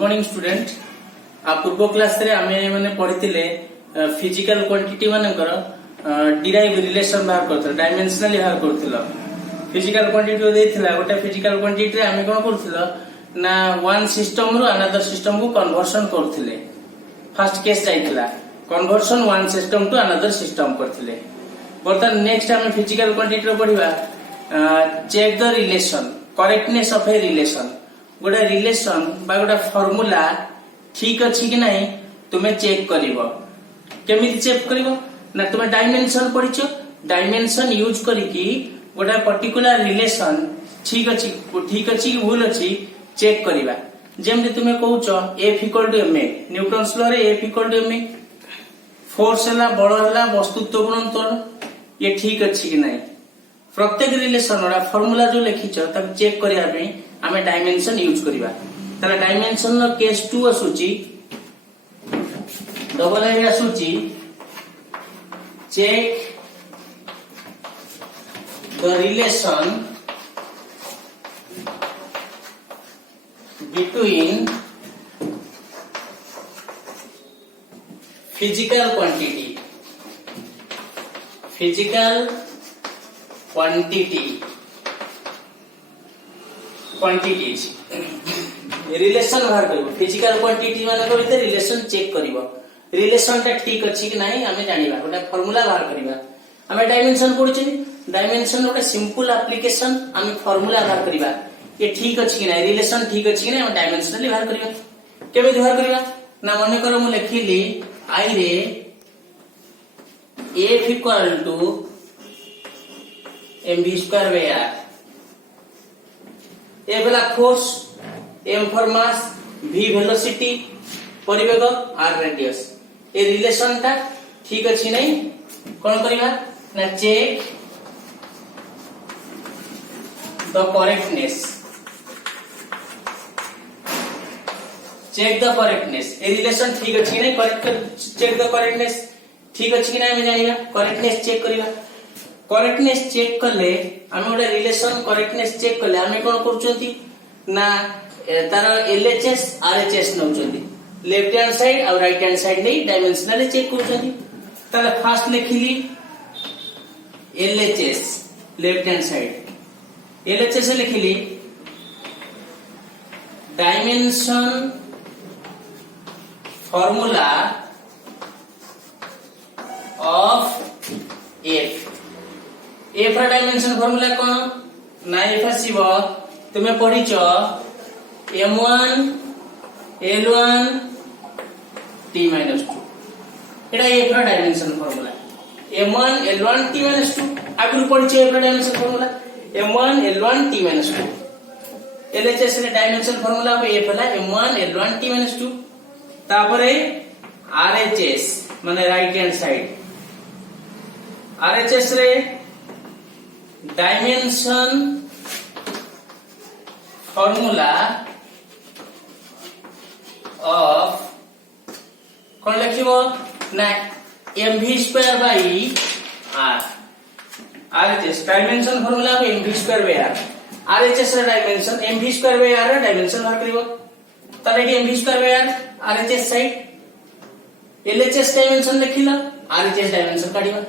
Morning student आ पूर्व class रे आमे माने पढ़ितिले फिजिकल क्वांटिटी मानकर डिराइव रिलेशन बाहर करथला डायमेंशनली बाहर करथला फिजिकल क्वांटिटी देथिला गोटे फिजिकल क्वांटिटी रे आमे कोन करथला ना वन सिस्टम रो अनदर सिस्टम को कन्वर्सन करथिले फर्स्ट केस जाइतिला conversion one system to another system करथिले बर्तन नेक्स्ट आमे फिजिकल क्वांटिटी रो पढिबा check the relation correctness of a relation गोटे रिलेशन बा गोटे फॉर्मूला ठीक अच्छी कि नहीं तुम्हें चेक करिवो केमिति चेक करिवो ना तुम डायमेंशन पढ़िचो डायमेंशन यूज करिकी गोटे पर्टिकुलर रिलेशन ठीक अच्छी कि भूल अच्छी चेक करिवा जेमति तुमे कहउचो F = ma न्यूटन्स लॉ रे F = ma फोर्स हला बल हला वस्तुत्व गुणोत्तर ये ठीक अच्छी कि नहीं प्रत्येक रिलेशन वाला फॉर्मूला जो लिखिचो तब चेक करिया पे आमे डायमेंशन यूज करिवा तला डायमेंशन नो केस 2 असुची डबल ए असुची check the relation between physical quantities relation बाहर करिवो फिजिकल क्वांटिटी माने करिते रिलेशन चेक करिवो रिलेशन ता ठीक अछि कि नाही हमें जानिबा गोटे फार्मूला बाहर करिबा हमें डायमेंशन पढुछि डायमेंशन गोटे सिंपल एप्लीकेशन हमें फार्मूला बाहर करिबा ये ठीक अछि कि नाही रिलेशन ठीक अछि कि नाही हम डायमेंशनली बाहर करिबा केबे बाहर करिबा ना मने करो मु लिखिली आई रे F = mv²r ए वाला force m for mass v velocity परिवेग r रेडियस ए रिलेशन ता ठीक अछि नहीं कोन करिबा ना चेक द करेक्टनेस ए रिलेशन ठीक अछि कि नहीं चेक द करेक्टनेस ठीक अछि कि नहीं हम जानिबा करेक्टनेस चेक करिबा करेक्टनेस चेक करले हम गोटे रिलेशन करेक्टनेस चेक करले हम कोन करचोंती ना तार एलएचएस आरएचएस नउचोंती लेफ्ट हैंड साइड और राइट हैंड साइड नहीं डायमेंशनली चेक करचोंती ताले फर्स्ट लिखिली LHS left hand side LHS लिखिली dimension formula of F F रा डायमेंशन फार्मूला कोन ना एफ आसीबो तुमे पढिचो m1 l1 t - 2 एटा एफ रा dimension formula m1 l1 t - 2 आगु पढिचो एफ रा dimension formula m1 l1 t - 2 LHS रे डायमेंशन फार्मूला पे एफ हला m1 l1 t - 2 तापरे आरएचएस माने राइट हैंड साइड आरएचएस रे डायमेंशन फॉर्मूला ऑफ कौन लिखिबो ना mv²/r RHS dimension formula of mv²/r RHS रे डायमेंशन mv²/r रे डायमेंशन बाहर करिवो तले mv²/r RHS side LHS dimension लिखिला आरएचएस डायमेंशन काढिबा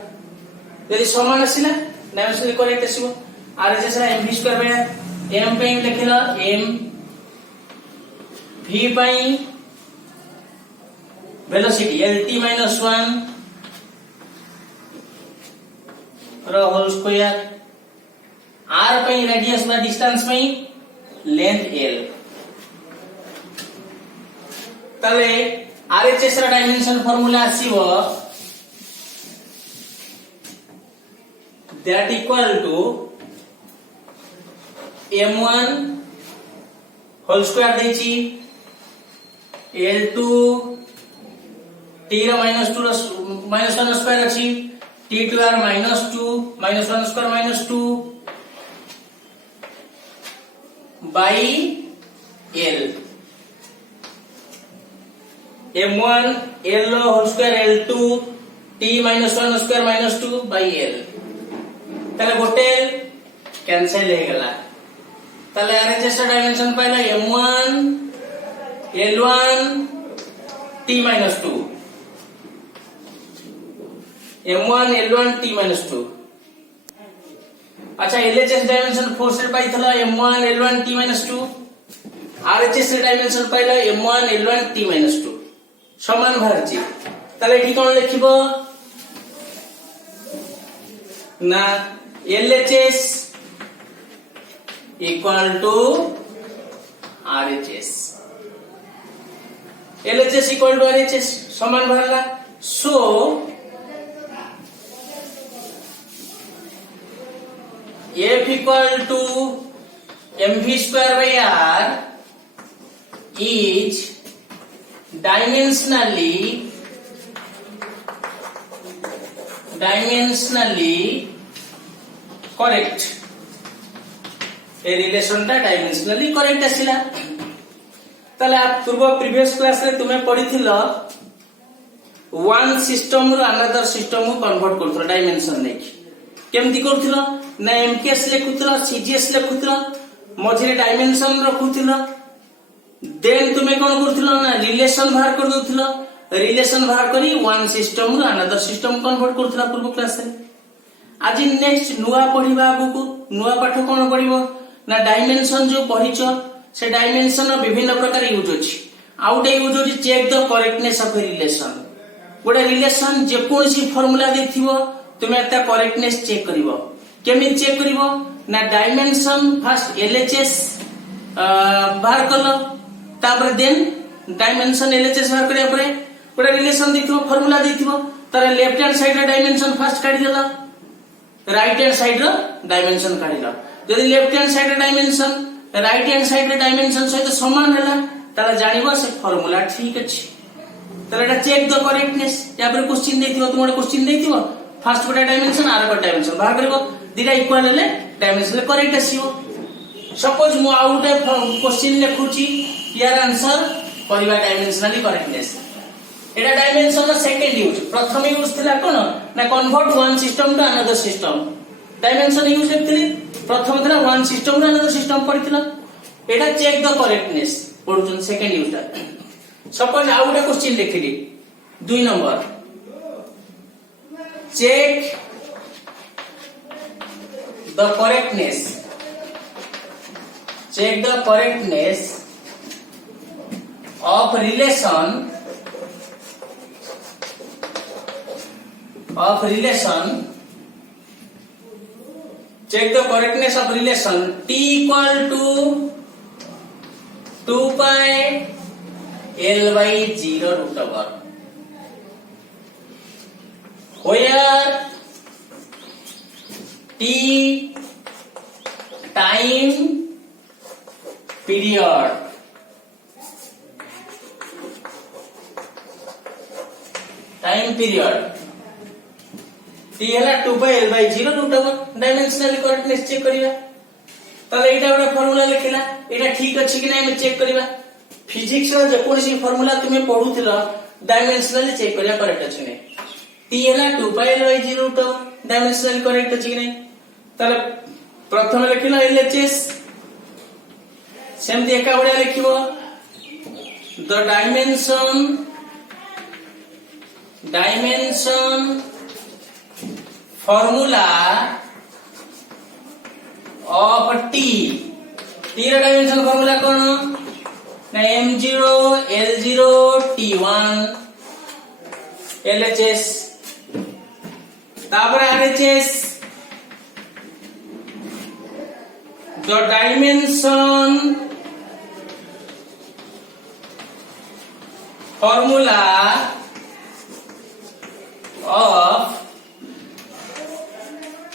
यदि समान आसिला डायमेंशन करेक्ट आसीबो आरएचएस रा mv²/r m पे लिखिला m v पई वेलोसिटी lt - 1 रो होल स्क्वायर r पई रेडियस बा डिस्टेंस पई लेंथ l तले आरएचएस रा डायमेंशन फार्मूला आसीबो that equal to m1 whole square देची l2 t रा -1 स्क्वायर अछि t2 r -2 -1 square -2 by l m1 l whole square l2 t -1 square -2 by l ताले गोटे कैंसिल हे गला ताले आरएचएस रा डायमेंशन पाइला m1 L1 T minus 2 M1 L1 T minus 2 अच्छा LHS dimension force रे पाइथला M1 L1 T minus 2 RHS रे dimension पाइला M1 L1 T minus 2 समान बाहरची ताले एठी कोन लिखिबो ना LHS equal to RHS LHS equal to RHS समान बाहरला सो F equal to mv square by r is dimensionally correct a relation टा dimensionally correct आसिला ताले आप पूर्व प्रीवियस क्लास रे तुमे पढिथिलो वन सिस्टम रु अनदर सिस्टम को कन्वर्ट करथलो डायमेंशन नै केमति करथलो ना एमकेएस लेखुथलो सीजीएस लेखुथलो मझिरे डायमेंशन रखुथलो देन तुमे कोन करथलो ना रिलेशन बाहर कर दउथलो रिलेशन बाहर करी वन सिस्टम रु अनदर सिस्टम कन्वर्ट करथला पूर्व क्लास रे आज नेक्स्ट नुआ पढिबा आगु नुआ पाठ कोन पढिबो ना डायमेंशन जो पढिचो से डायमेंशन विभिन्न प्रकार यूज अछि आउटे यूज अछि check the correctness of relation गोटे रिलेशन जे कोनसी फार्मूला देथिबो तुमे ता करेक्टनेस चेक करिवो केमि चेक करिवो ना डायमेंशन फर्स्ट एलएचएस बाहर कलो तापर देन डायमेंशन एलएचएस बाहर करिया परे गोटे रिलेशन देथिबो फार्मूला देथिबो तार लेफ्ट हैंड साइड रे डायमेंशन फर्स्ट काढि देला राइट हैंड साइड रो डायमेंशन काढिला जदि लेफ्ट हैंड साइड रे डायमेंशन राइट हैंड साइड रे डायमेंशन सहित समान हैला ताला जानिबो से फार्मूला ठीक अछि ताला एटा चेक द करेक्टनेस या पर क्वेश्चन देथिबो तुमरे क्वेश्चन देथिबो फर्स्ट गोटे डायमेंशन आर गोटे डायमेंशन बाहर करबो दिटा इक्वल हेले डायमेंशन करेक्ट आसीबो सपोज मु आउटे क्वेश्चन लिखुची यार आंसर परिबा डायमेंशनली करेक्टनेस एटा डायमेंशन रो सेकंड यूज प्रथम यूज थिला कोन ना convert one system to another system dimension use करथिली प्रथम थिला one system to another system पडिथिला एटा चेक द करेक्टनेस पडुचन सेकंड यूज ता सपोज आउटे क्वेश्चन लिखिली 2 number check the correctness of relation check the correctness of relation t equal to 2 pi l by 0 root over where t time period t हला 2 by l by 0 root over dimensional correctness check करिया तले एटा बडा formula लिखिला एटा ठीक अछि कि नै हम check करिवा physics रो जे कोनसी फार्मूला तुमे पढुथिलो डायमेंशनली चेक करिया करेक्ट अछि नै t हला 2 by l by 0 root over dimensionally correct अछि कि नै तले प्रथम लिखिला LHS सेम एका बडा लिखिबो the dimension formula of t रो डायमेंशन फार्मूला कोन ना m0 l0 t1 LHS तापर RHS the dimension formula of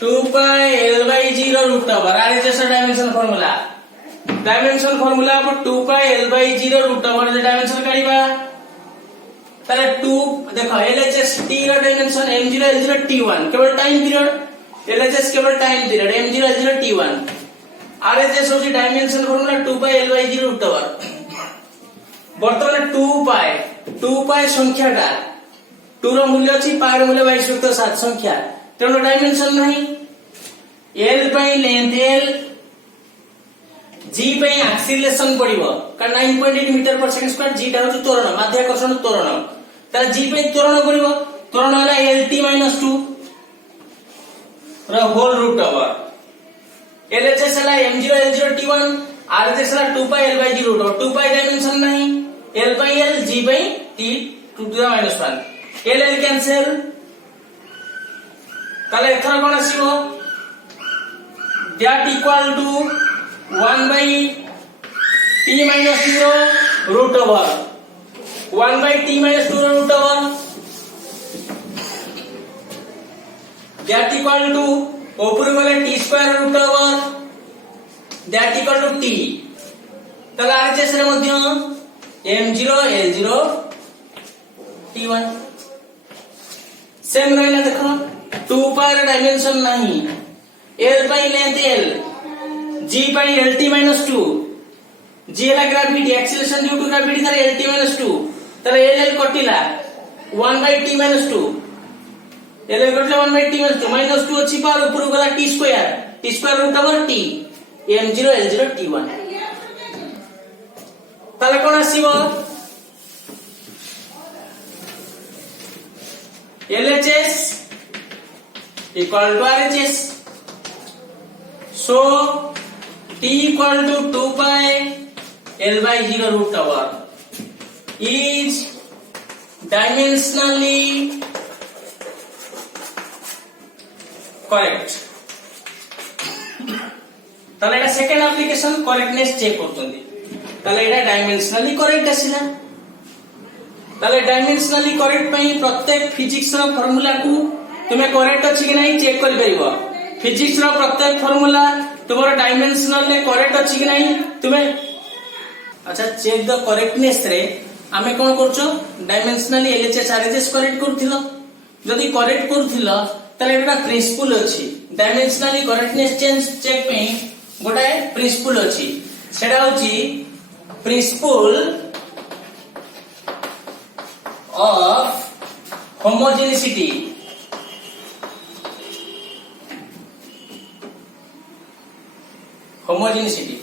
2 pi l by 0 root over RHS dimension formula of 2 pi l by 0 root over the dimension काढिबा ताले 2 देखो LHS t रो dimension m0 l0 t1 केवल time period LHS केवल time period m0 l0 t1 RHS होची dimension formula 2 pi l by 0 root over वर्तमान 2 pi संख्याटा 2 रो मूल्य अछि pi रो मूल्य 22.7 संख्या तेनो डायमेंशन नहीं l by लेंथ l जी पे एक्सीलरेशन पड़िबो का 9.8 मीटर पर सेकंड स्क्वायर जी टा होची त्वरण माध्याकर्षण त्वरण ताले जी पे त्वरण पड़िबो त्वरण होला lt-2 ର होल रूट ओवर LHS होला m0 l0 t1 RHS होला 2 pi l by g root over 2 pi dimension नहीं l by l g by t to the minus 1 l l cancel ताले एथरा कोन आसीबो that equal to 1 by t minus 0 root over 1 by t minus 2 root over that equal to ऊपर वाले t square root over that equal to t तला RHS रे मध्य m0 l0 t1 same रहला देखो 2 पर dimension नहीं l by length l g by lt minus 2 g है gravity acceleration due to gravity तारे lt minus 2 तारे l कटिला 1 by t minus 2 l कटिला 1 by t minus 2 अछि पर ऊपर गला t square root over t m0 l0 t1 ताले कोन आसीबो LHS equal to RHS so t equal to 2 pi l by 0 root over is dimensionally correct তাহলে এটা second application correctness check করতেছি তাহলে এটা ডাইমেনশনালি करेक्ट আসিলা তাহলে ডাইমেনশনালি करेक्ट ପାଇଁ प्रत्येक फिजिक्स ର फार्मूला को तुमे करेक्ट अछि कि नाही चेक करि परिबो फिजिक्स रो प्रत्येक फार्मूला तुम्हारा डायमेंशनल ले करेक्ट अछि कि नहीं तुमे अच्छा चेक द करेक्टनेस रे आमे कोन करछो डायमेंशनली एलएचएस आरएचएस करेक्ट करथिलो जदी करेक्ट करथिलो तले एटा प्रिंसिपल अछि डायमेंशनली करेक्टनेस चेक पे गोटा प्रिंसिपल अछि सेडा होछि principle of homogeneity homogeneity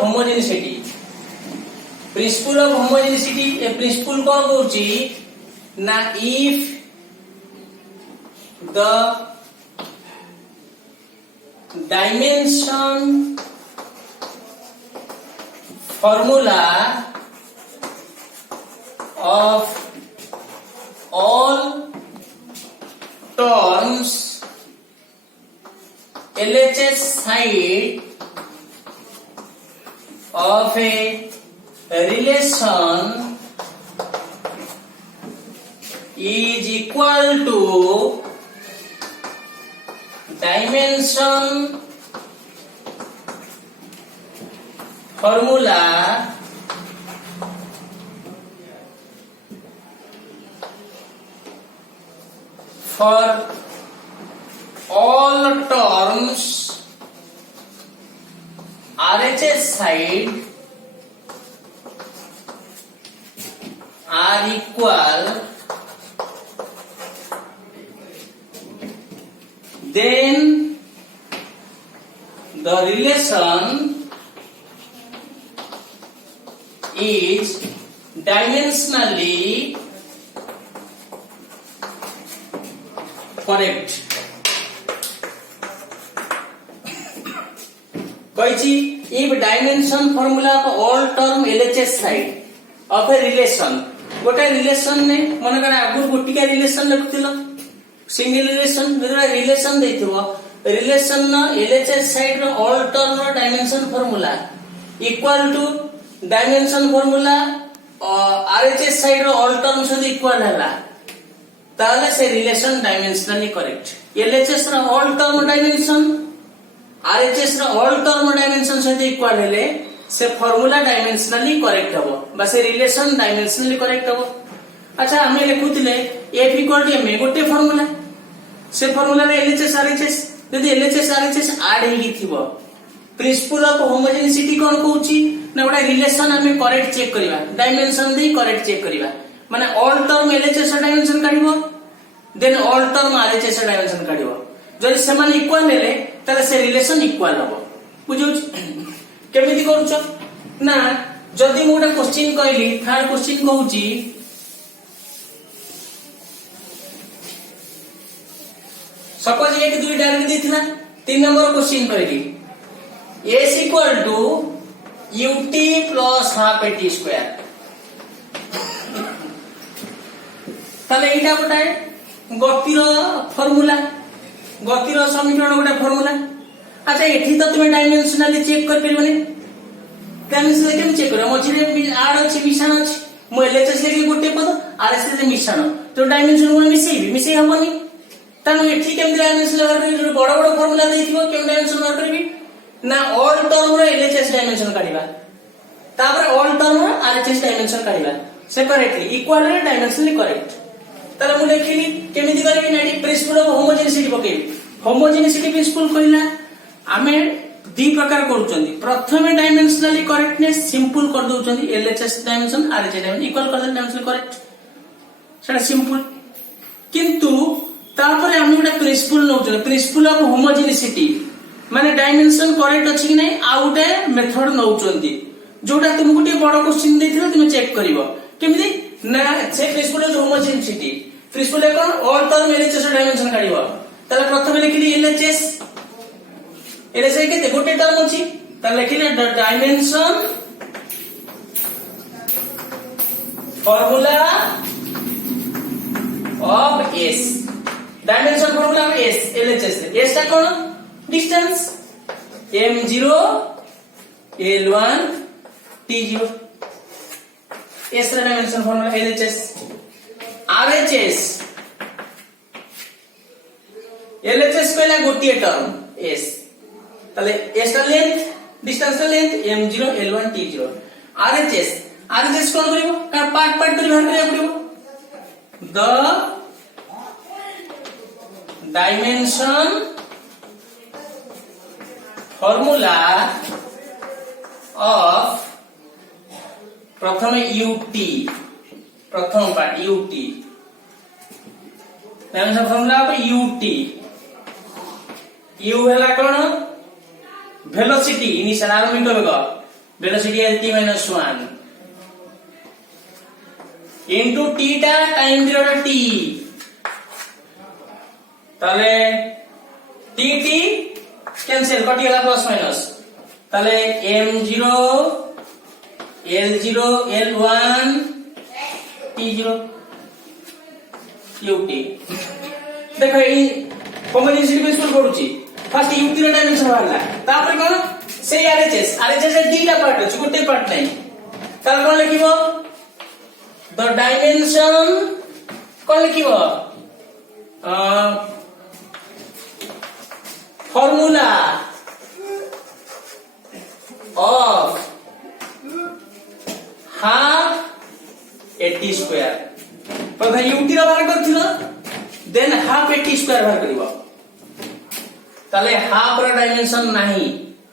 HOMOGENCITY principle of homogeneity a principle कोन कहउची ना if the dimension formula of all terms LHS side of a relation is equal to dimension formula for all terms RHS side are equal, then the relation is dimensionally correct. कहिछि if dimension formula of all term LHS side of a relation गोटे relation ने मन कर आगु गोटिका relation लिखुथिलो single relation मेरा relation देथिबो relation न LHS साइड रो ऑल टर्म रो dimension formula equal to dimension formula RHS side रो ऑल टर्म से इक्वल हैला ताले से रिलेशन डायमेंशनली करेक्ट LHS रो ऑल टर्म डायमेंशन RHS रो ऑल टर्म डायमेंशन से इक्वल हेले से फार्मूला डायमेंशनली करेक्ट हबो बा से रिलेशन डायमेंशनली करेक्ट हबो अच्छा हमें लिखुतिले F इक्वल टू m गोटे फार्मूला से फार्मूला रे LHS RHS यदि LHS RHS ऐड हेगी थिबो प्रिंसिपल ऑफ होमोजेनिसिटी कोन कहउची ना गोटा रिलेशन हमें करेक्ट चेक करबा डायमेंशन दे करेक्ट चेक करबा माने ऑल टर्म LHS डायमेंशन काढिबो then all term RHS dimension काढिबो जदि सेमान इक्वल हेले ताले से रिलेशन इक्वल हबो बुझौ केमिति करूछ ना जदि मु गोटे क्वेश्चन कहली थर्ड क्वेश्चन कहूची सपोज 1 2 डायरेक्ट देथिना 3 नंबर क्वेश्चन कहली s equal to ut plus half at square ताले एटा गोटे गतिर फार्मूला गतिर समीकरण गोटे फार्मूला अच्छा एठी तो तुम डायमेंशनली चेक कर परबनी डायमेंशन केम चेक करो मझिरे आड अछि मिश्रण अछि मु एलएचएस लेके गोटे पद आरएस ले मिश्रण तो डायमेंशन को मिसेई हबनी तानु एठी केम डायमेंशन व्यवहार करी जो बड़ बड़ फार्मूला देथिबो केम डायमेंशन व्यवहार करबी ना ऑल टर्म रो एलएचएस डायमेंशन काढिबा तापर ऑल टर्म रो आरएचएस डायमेंशन काढिबा सेपरेटली इक्वल रे डायमेंशनली करेक्ट ताले मु देखिली केमिति करबी नाडी प्रिंसिपल ऑफ होमोजेनिसिटी पकेबी होमोजेनिसिटी प्रिंसिपल कहिला आमे दी प्रकार करूचंदी प्रथमे डायमेंशनली करेक्टनेस सिंपल कर दोचंदी LHS dimension RHS dimension equal कर डायमेंशन करेक्ट सेटा सिंपल किंतु तापर आमे गोटे प्रिंसिपल नउचो प्रिंसिपल ऑफ होमोजेनिसिटी माने डायमेंशन करेक्ट अछि कि नै आ गोटे मेथड नउचंदी जोटा तुम गोटे बड़ क्वेश्चन देथिलो तुम चेक करिवो केमिति ना से प्रिंसिपल ऑफ होमोजेनिसिटी प्रिंसिपल कोन ऑल टर्म एलएचएस डायमेंशन काढिवो ताले प्रथमे लिखिली एलएचएस एलएचएस केते गोटे टर्म अछि ताले लिखिले dimension formula of s dimension formula of s LHS s ता कोन distance m0 l1 t0 s रा dimension formula LHS RHS LHS कहला गोटिए टर्म s तले s रा लेंथ डिस्टेंस रा length m0 l1 t0 RHS कोन करिवो का पार्ट पार्ट करि बाहर करिया पड़िवो द डायमेंशन फॉर्मूला ऑफ प्रथम ut प्रथम part ut dimension formula of ut u हैला कोन वेलोसिटी इनिशियल आरंभिक वेग वेलोसिटी lt -1 इनटू t टा टाइम पीरियड t ताले t कैंसिल कटी गला प्लस माइनस ताले m0 l0 l1 t0 ut देखो ई होमोजेनिसिटी प्रिंसिपल पढुची फर्स्ट ut रे डायमेंशन वाला तापर कोन से RHS रे दीटा पार्ट अछि गोटे पार्ट नै तार कोन लिखिबो द डायमेंशन कोन लिखिबो formula of half at square प्रथम ut रा बाहर करथिलो देन हाफ at स्क्वायर बाहर करिवो ताले हाफ रा डायमेंशन नाही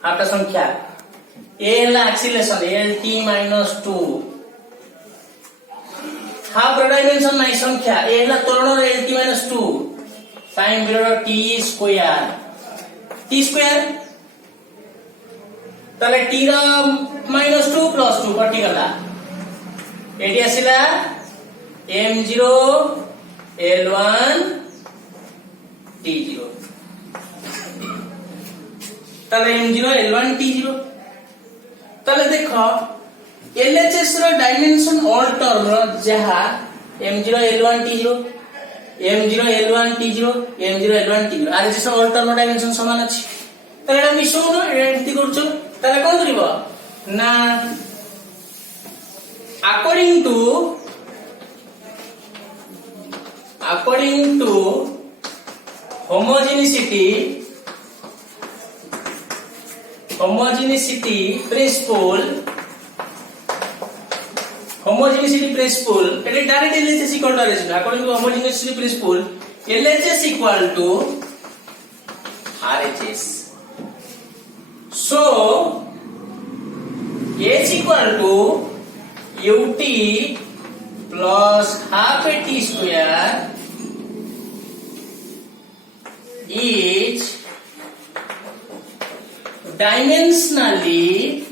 हाफ रा संख्या a ला एक्सीलरेशन lt -2 हाफ रा डायमेंशन नाही संख्या a ला त्वरण lt -2 time period t square ताले t रा -2 + 2 कटि गला एटी आसिला m0 l1 t0 ताले m0 l1 t0 ताले देखो LHS रो डायमेंशन ऑल टर्म रो जहा m0 l1 t0 m0 l1 t0 m0 l1 t0 RHS all term dimension समान अछि ताले एटा मिसो न एंती करछो ताले कोन करिवो ना according to homogeneity principle it is direct LHS equal to RHS according to homogeneity principle LHS equal to RHS so H equal to ut plus half at square is dimensionally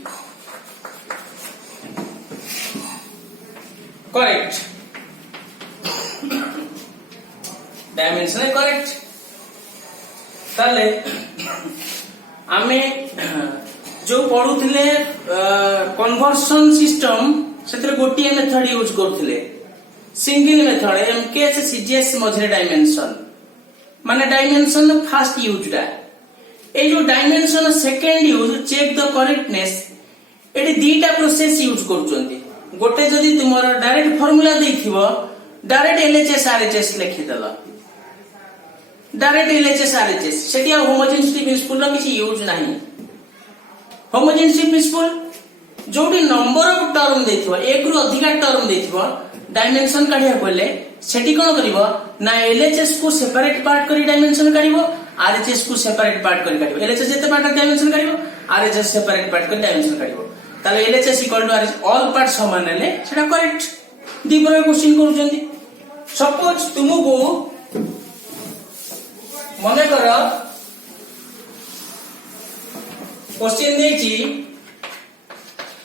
correct. Dimensionally correct. ताले आमे जो पढ़ुथिले conversion system सेतरे गोटिए method use करथिले single method MKS CGS मझरे dimension माने dimension first यूजडा ए जो dimension second use check the correctness एटी दीटा प्रोसेस यूज करचोंती गोटे जदी तुमरो डायरेक्ट फार्मूला देथिबो डायरेक्ट एलएचएस आरएचएस लिखि देला डायरेक्ट एलएचएस आरएचएस सेटी होमोजेनिटी प्रिंसिपल रो किछि यूज नाही होमोजेनिटी प्रिंसिपल जोटी नंबर ऑफ टर्म देथिबो एक रु अधिका टर्म देथिबो डायमेंशन काढिया बोले सेटी कोन करिवो ना एलएचएस को सेपरेट पार्ट करी डायमेंशन काढिवो आरएचएस को सेपरेट पार्ट करी काढिवो एलएचएस जेते पार्ट डायमेंशन काढिवो आरएचएस सेपरेट पार्ट करी डायमेंशन काढिवो ताले LHS equal to RHS all part समान हेले सेटा करेक्ट दी प्रकार क्वेश्चन करूचंदी सपोज तुमको मने करो क्वेश्चन देची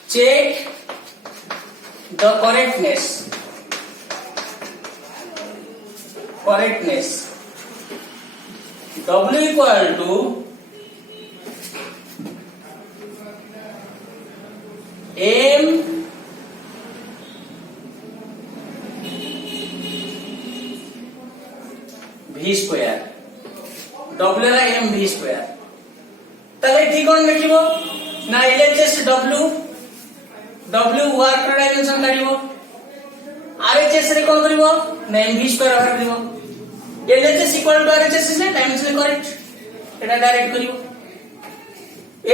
check the correctness W equal to M V square W ला M V square ताले ठीक कोन लिखिबो ना LHS W वर्क डायमेंशन काढिबो RHS रे कोन करिवो ना M V square बाहर करिवो LHS equal to RHS is dimensionally correct एटा डायरेक्ट करिवो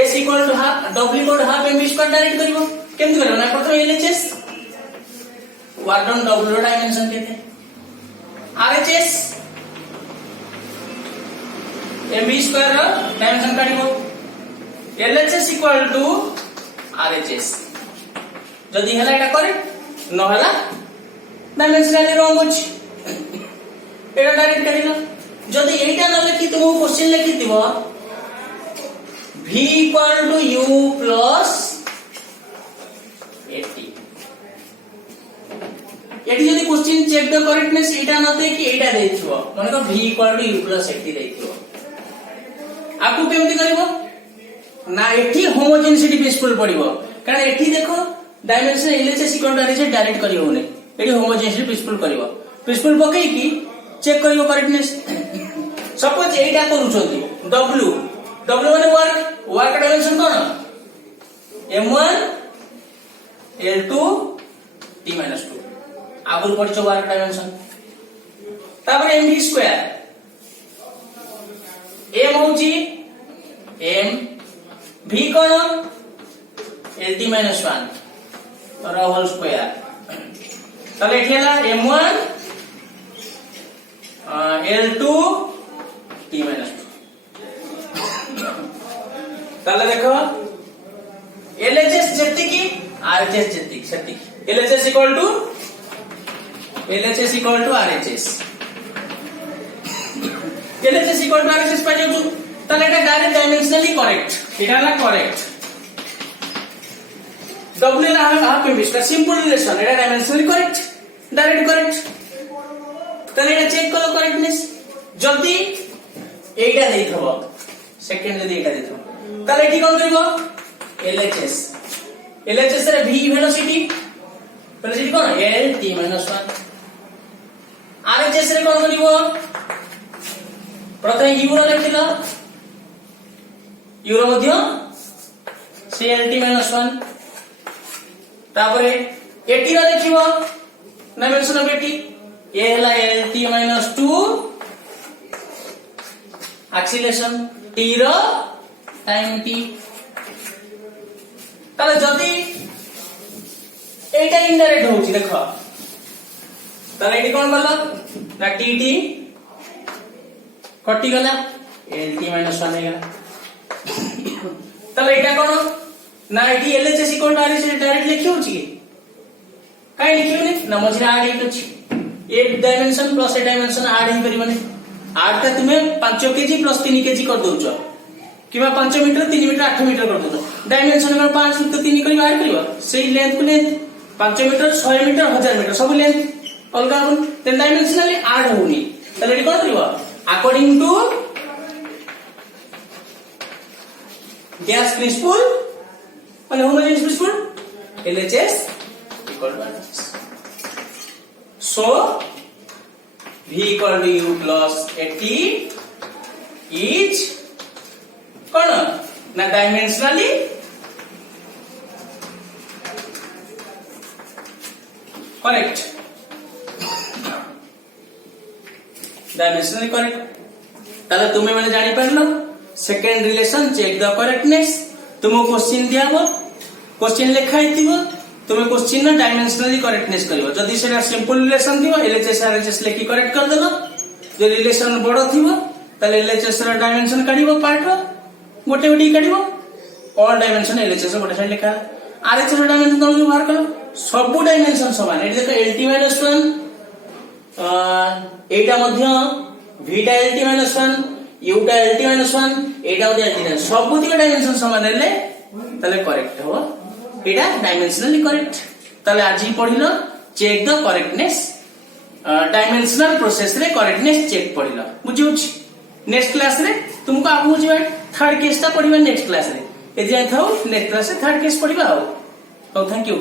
S equal to half W equal to half M V square direct करिवो केमति करबो ना प्रथम LHS वर्क डन W रो डायमेंशन केते RHS M V square रो डायमेंशन काढिवो LHS equal to RHS जदी हला एटा करेक्ट न हला डायमेंशनली रॉन्ग अछि एटा डायरेक्ट करिलो जदी एटा न लिखि तुमो क्वेश्चन लिखि दिबो V equal to U plus 80 eighty जदी क्वेश्चन चेक द करेक्टनेस एटा न दे कि एटा देथिबो माने को V equal to U plus 80 देथिबो आपको केमति करबो ना एठी होमोजेनिटी प्रिंसिपल पडिबो कारण एठी देखो dimension LHS equal to RHS direct करियो होने एठी होमोजेनिटी प्रिंसिपल करिवो प्रिंसिपल पकई की चेक करियो करेक्टनेस सपोज एटा करूछोती W माने वर्क डायमेंशन कोन M1 L2 T-2 आगुर पडिचो वर्क डायमेंशन तापर MV स्क्वायर M होची M V कोन LT-1 और होल स्क्वायर ताले एठिला M1 L2 T-2 ताले देखो LHS जेतिकी RHS जेतिकी LHS equal to RHS LHS equal to RHS पाजे तू ताले एटा डायरेक्ट डायमेंशनली करेक्ट एटा ला करेक्ट W ला हाफ एम इसका सिंपल रिलेशन एटा डायमेंशनली करेक्ट डायरेक्ट करेक्ट ताले एटा check करो करेक्टनेस जदी एटा देथबो सेकंड जदी एटा देथबो ताले एठी कोन करिवो LHS रे V वेलोसिटी कोन LT-1 RHS रे कोन करिवो प्रथम U रो लिखिलो U रो मध्य से LT-1 तापरे एटी रो लिखिवो डायमेंशन ऑफ एटी ए हला LT-2 एक्सीलरेशन T रो टाइम T ताले जदी एटा इनडायरेक्ट होउची देखो ताले एटी कोन बला ना TT कटि गला LT-1 हे गला ताले एटा कोन ना एटी LHS equal to RHS direct लिखियो छी काई लिखियो ने ना मझे ऐड हेतो छी एक डायमेंशन प्लस ए डायमेंशन ऐड हे करिवने आठ तुम्हें 5 kg प्लस 3 kg कर दौच कि 5 मीटर 3 मीटर 8 मीटर कर दौच डायमेंशन 5 युक्त 3 कर बाहर कर से लेंथ को लेंथ 5 मीटर 100 मीटर 1000 मीटर सब लेंथ अलग डायमेंशनली आड होनी कौन कर अकॉर्डिंग टू गैस प्रिंसिपल और homogeneous principle LHS equal to RHS. So V equal to U plus AT is कौन ना डायमेंशनली करेक्ट डायमेंशनली करेक्ट ताले तुम्हें मैंने जानी पारलो second relation check the correctness तुमको क्वेश्चन दिया क्वेश्चन लिखा तुम्हें क्वेश्चन ना डायमेंशनली करेक्टनेस करिवो जदी सेटा सिंपल रिलेशन थिवो LHS RHS लेखि करेक्ट कर देलो जो रिलेशन बड़ थिवो ताले LHS रो डायमेंशन काढिवो पार्ट रो गोटे गोटे काढिवो ऑल डायमेंशन LHS रो गोटे साइड लिखा RHS रो डायमेंशन तुम बाहर करो सब डायमेंशन समान एटी देखो LT-1 एटा मध्य Vटा LT-1 Uटा LT-1 एटा मध्य LT सब दिक डायमेंशन समान हेले ताले करेक्ट हो एटा डायमेंशनली करेक्ट ताले आज ही पढिलो check the correctness dimensional process रे करेक्टनेस चेक पढिलो बुझिउछि नेक्स्ट क्लास रे तुमको आगु बुझिबा थर्ड केस ता पढिबा नेक्स्ट क्लास रे ए जाय थाउ नेक्स्ट क्लास रे थर्ड केस पढिबा हो थैंक यू।